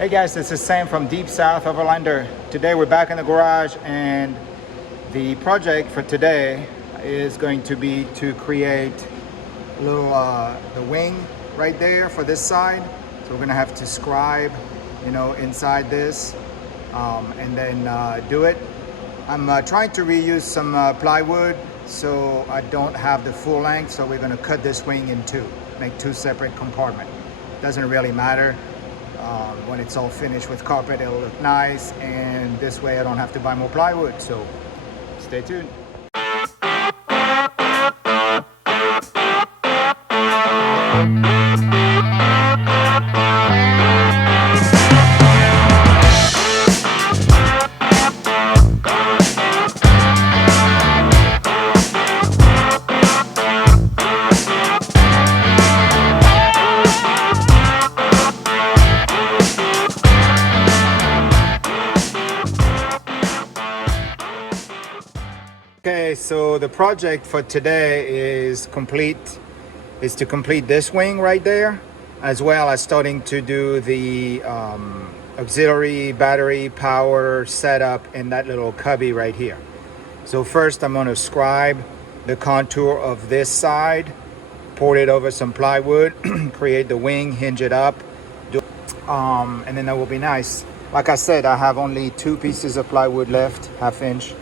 Hey guys, this is Sam from Deep South Overlander. Today we're back in the garage, and the project for today is going to be to create a little the wing right there for this side. So we're gonna have to scribe, inside this, and then do it. I'm trying to reuse some plywood, so I don't have the full length. So we're gonna cut this wing in two, make two separate compartments. Doesn't really matter. When it's all finished with carpet, it'll look nice, and this way I don't have to buy more plywood. So stay tuned. Okay, so the project for today is to complete this wing right there, as well as starting to do the auxiliary battery power setup in that little cubby right here. So first I'm going to scribe the contour of this side, pour it over some plywood, create the wing, hinge it up, and then that will be nice. Like I said, I have only 2 pieces of plywood left, 1/2 inch.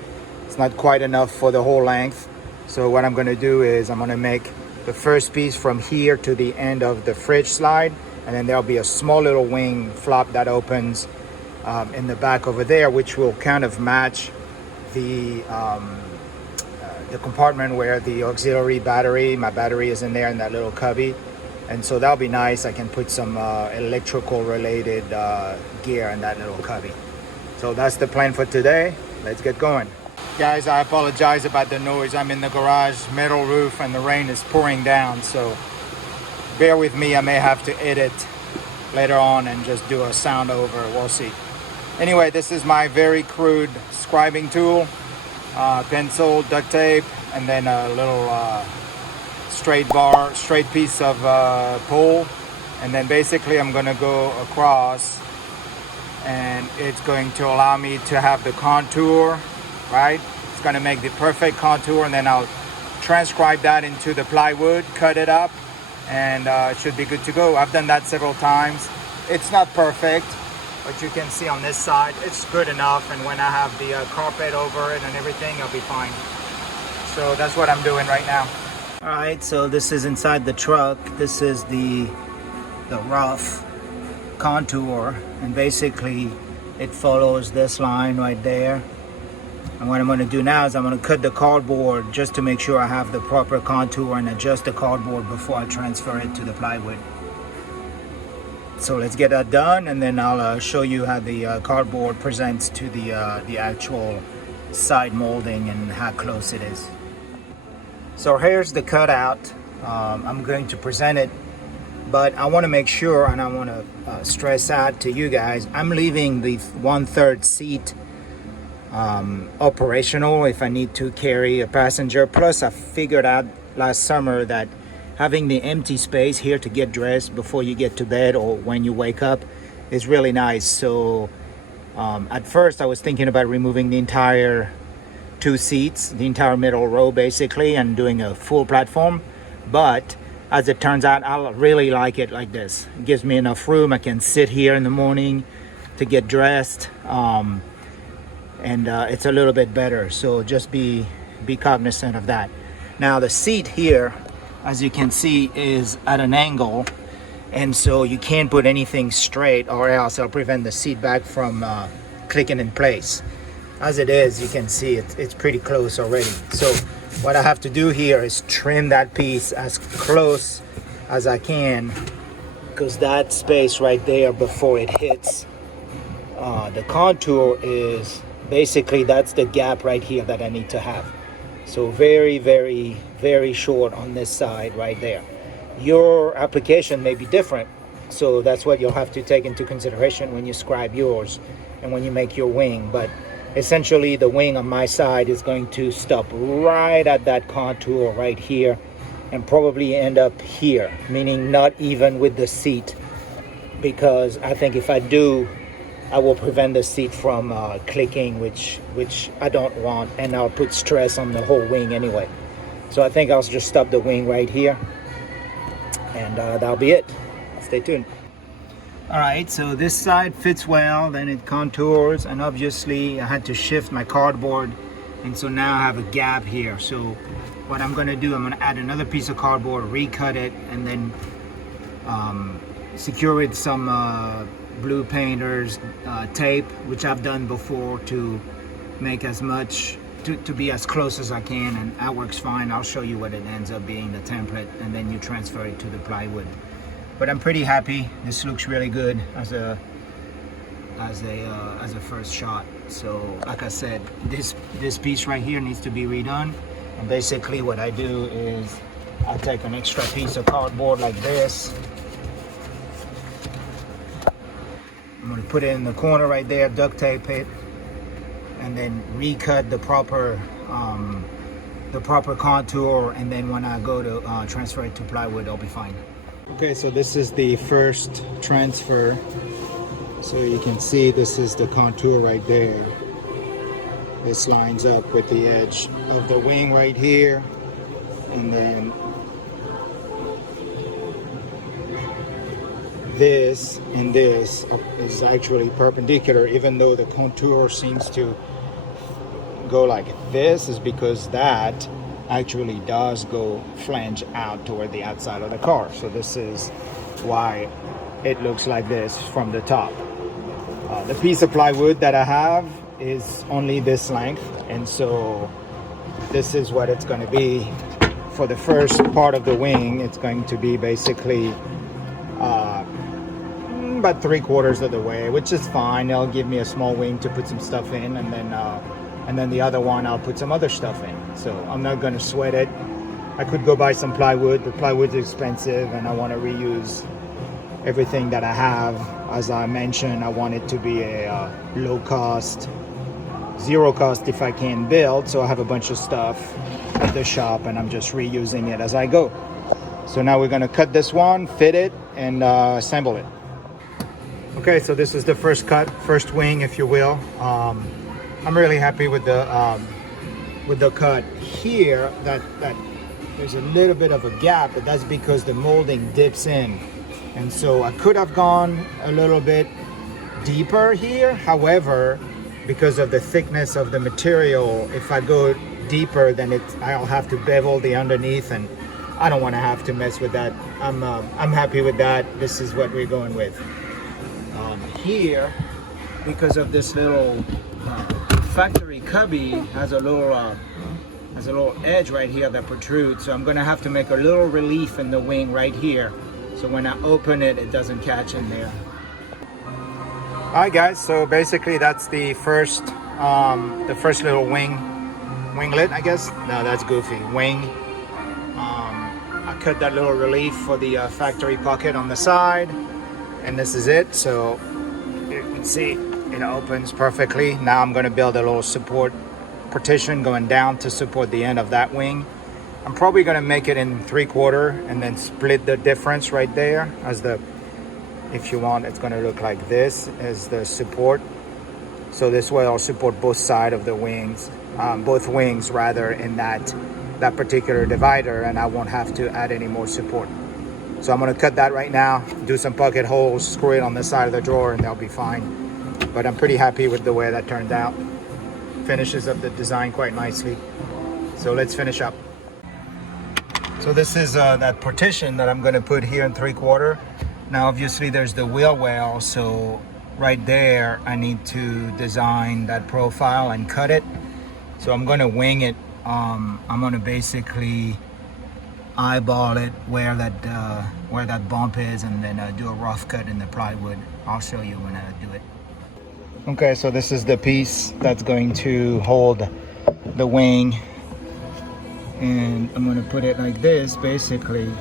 It's not quite enough for the whole length. So what I'm going to do is I'm going to make the first piece from here to the end of the fridge slide, and then there'll be a small little wing flap that opens in the back over there, which will kind of match the compartment where the auxiliary battery, my battery is in there in that little cubby. And so that'll be nice. I can put some electrical related gear in that little cubby. So that's the plan for today. Let's get going. Guys, I apologize about the noise. I'm in the garage, metal roof, and the rain is pouring down, so bear with me. I may have to edit later on and just do a sound over. We'll see. Anyway, this is my very crude scribing tool, pencil, duct tape, and then a little straight piece of pole. And then basically I'm gonna go across, and it's going to allow me to have the contour, right? It's going to make the perfect contour, and then I'll transcribe that into the plywood, cut it up, and it should be good to go. I've done that several times. It's not perfect, but you can see on this side it's good enough, and when I have the carpet over it and everything, I'll be fine. So that's what I'm doing right now. All right, so this is inside the truck. This is the rough contour, and basically it follows this line right there. And what I'm going to do now is I'm going to cut the cardboard just to make sure I have the proper contour, and adjust the cardboard before I transfer it to the plywood. So let's get that done, and then I'll show you how the cardboard presents to the actual side molding and how close it is. So here's the cutout. I'm going to present it, but I want to make sure, and I want to stress out to you guys, I'm leaving the 1/3 seat operational if I need to carry a passenger. Plus I figured out last summer that having the empty space here to get dressed before you get to bed or when you wake up is really nice. So at first I was thinking about removing the entire 2 seats, the entire middle row basically, and doing a full platform, but as it turns out, I really like it like this. It gives me enough room. I can sit here in the morning to get dressed, and it's a little bit better. So just be cognizant of that. Now the seat here, as you can see, is at an angle, and so you can't put anything straight, or else it'll prevent the seat back from clicking in place. As it is, you can see it's pretty close already. So what I have to do here is trim that piece as close as I can, because that space right there before it hits the contour is basically, that's the gap right here that I need to have. So very, very, very short on this side right there. Your application may be different, so that's what you'll have to take into consideration when you scribe yours and when you make your wing. But essentially the wing on my side is going to stop right at that contour right here, and probably end up here, meaning not even with the seat because I think if I do, I will prevent the seat from clicking, which I don't want, and I'll put stress on the whole wing anyway. So I think I'll just stop the wing right here, and that'll be it. Stay tuned. All right, so this side fits well, then it contours, and obviously I had to shift my cardboard, and so now I have a gap here. So what I'm gonna do, I'm gonna add another piece of cardboard, recut it, and then secure with some blue painter's tape, which I've done before, to make as much, to be as close as I can, and that works fine. I'll show you what it ends up being, the template, and then you transfer it to the plywood. But I'm pretty happy. This looks really good as a first shot. So like I said, this piece right here needs to be redone. And basically what I do is I take an extra piece of cardboard like this. I'm gonna put it in the corner right there, duct tape it, and then recut the proper contour, and then when I go to transfer it to plywood, I'll be fine. Okay, so this is the first transfer. So you can see this is the contour right there. This lines up with the edge of the wing right here, and then this and this is actually perpendicular, even though the contour seems to go like this, is because that actually does go flange out toward the outside of the car. So this is why it looks like this from the top. The piece of plywood that I have is only this length, and so this is what it's going to be for the first part of the wing. It's going to be basically about 3/4 of the way, which is fine. They'll give me a small wing to put some stuff in, and then the other one I'll put some other stuff in. So I'm not going to sweat it. I could go buy some plywood, but plywood's expensive, and I want to reuse everything that I have. As I mentioned, I want it to be a low cost, zero cost if I can build. So I have a bunch of stuff at the shop, and I'm just reusing it as I go. So now we're going to cut this one, fit it, and assemble it. Okay, so this is the first cut, first wing, if you will. I'm really happy with the cut here. That there's a little bit of a gap, but that's because the molding dips in, and so I could have gone a little bit deeper here. However, because of the thickness of the material, if I go deeper, then I'll have to bevel the underneath, and I don't want to have to mess with that. I'm happy with that. This is what we're going with. Here, because of this little factory cubby, has a little edge right here that protrudes, so I'm going to have to make a little relief in the wing right here, so when I open it, it doesn't catch in there. Alright guys, so basically that's the first little winglet, I guess. No, that's goofy. Wing. I cut that little relief for the factory pocket on the side, and this is it. So you can see it opens perfectly. Now I'm going to build a little support partition going down to support the end of that wing. I'm probably going to make it in 3/4 and then split the difference right there as the, if you want, it's going to look like this as the support. So this way I'll support both sides of the wings, both wings rather, in that particular divider, and I won't have to add any more support. So I'm going to cut that right now, do some pocket holes, screw it on the side of the drawer, and they'll be fine. But I'm pretty happy with the way that turned out. Finishes up the design quite nicely. So let's finish up. So this is that partition that I'm going to put here in 3/4. Now obviously there's the wheel well, so right there I need to design that profile and cut it. So I'm going to wing it. I'm going to basically eyeball it where that bump is, and then do a rough cut in the plywood. I'll show you when I do it. Okay, so this is the piece that's going to hold the wing, and I'm going to put it like this. Basically,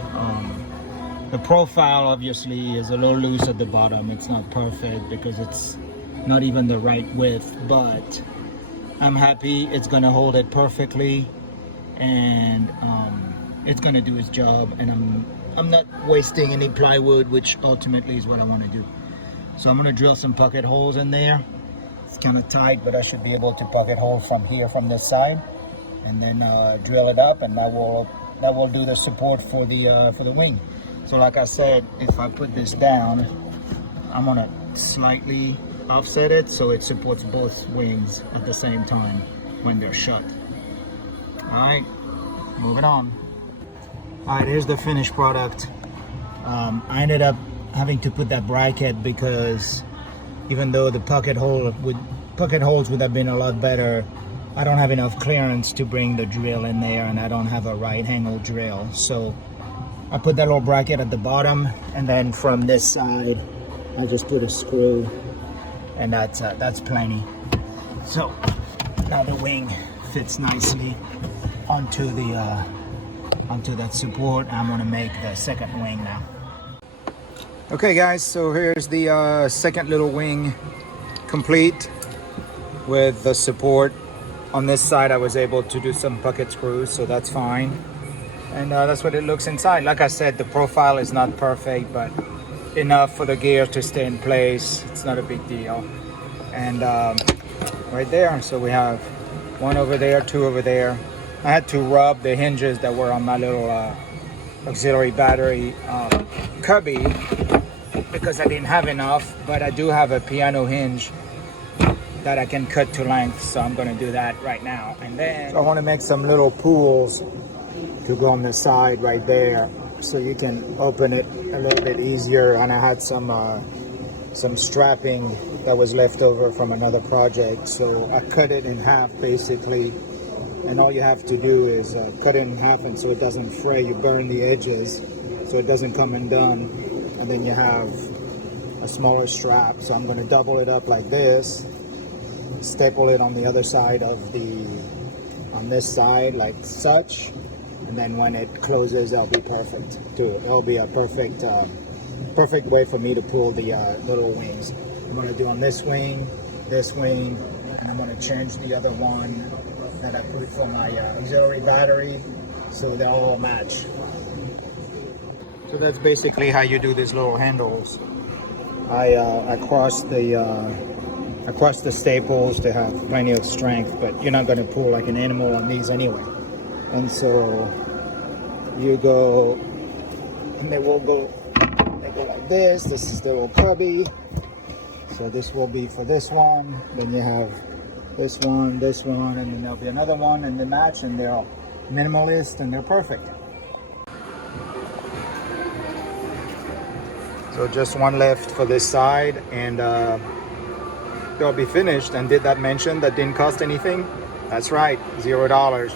the profile obviously is a little loose at the bottom. It's not perfect because it's not even the right width, but I'm happy it's going to hold it perfectly, and it's going to do its job, and I'm not wasting any plywood, which ultimately is what I want to do. So I'm gonna drill some pocket holes in there. It's kind of tight, but I should be able to pocket hole from here, from this side, and then drill it up, and that will do the support for the wing. So like I said, if I put this down, I'm gonna slightly offset it so it supports both wings at the same time when they're shut. All right, moving on. All right, here's the finished product. I ended up having to put that bracket because even though the pocket holes would have been a lot better, I don't have enough clearance to bring the drill in there, and I don't have a right angle drill. So I put that little bracket at the bottom, and then from this side, I just put a screw, and that's plenty. So now the wing fits nicely onto that support. I'm gonna make the second wing now. Okay guys, so here's the second little wing complete with the support. On this side I was able to do some bucket screws, so that's fine. And that's what it looks inside. Like I said, the profile is not perfect, but enough for the gear to stay in place. It's not a big deal. And right there, so we have one over there, two over there. I had to rub the hinges that were on my little auxiliary battery cubby because I didn't have enough, but I do have a piano hinge that I can cut to length, so I'm gonna do that right now. And then so I want to make some little pools to go on the side right there, so you can open it a little bit easier. And I had some strapping that was left over from another project, so I cut it in half basically. And all you have to do is cut it in half, and so it doesn't fray. You burn the edges so it doesn't come undone, and then you have a smaller strap. So I'm going to double it up like this, staple it on the other side of on this side like such, and then when it closes, that'll be perfect too. That'll be a perfect way for me to pull the little wings. I'm going to do on this wing, and I'm going to change the other one that I put for my auxiliary battery, so they all match. So that's basically how you do these little handles. I crossed the staples to have plenty of strength, but you're not going to pull like an animal on these anyway. And so you go, and they go like this. This is the little cubby. So this will be for this one. Then you have this one, and then there'll be another one, and they match, and they're all minimalist, and they're perfect. So just one left for this side, and they'll be finished. And did that mention that didn't cost anything? That's right, $0.